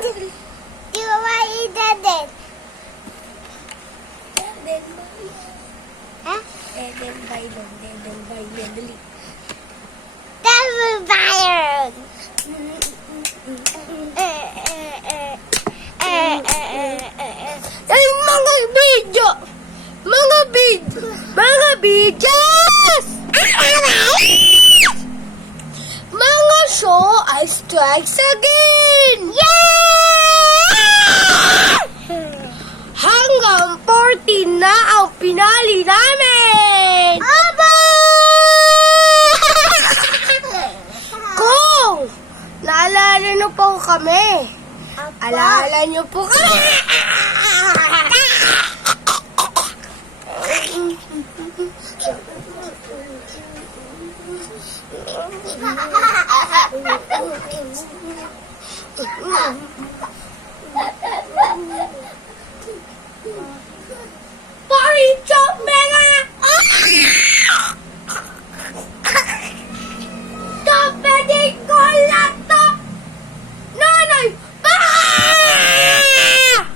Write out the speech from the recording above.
Di ba maida din? Ha? Eden Byron. Dali. Devil Byron! Ay, mga video! Mga videos! Mga show ay strikes again! Hanggang 14 na ang pinali namin! Aba! Kung naalala niyo po kami, alala niyo po kami!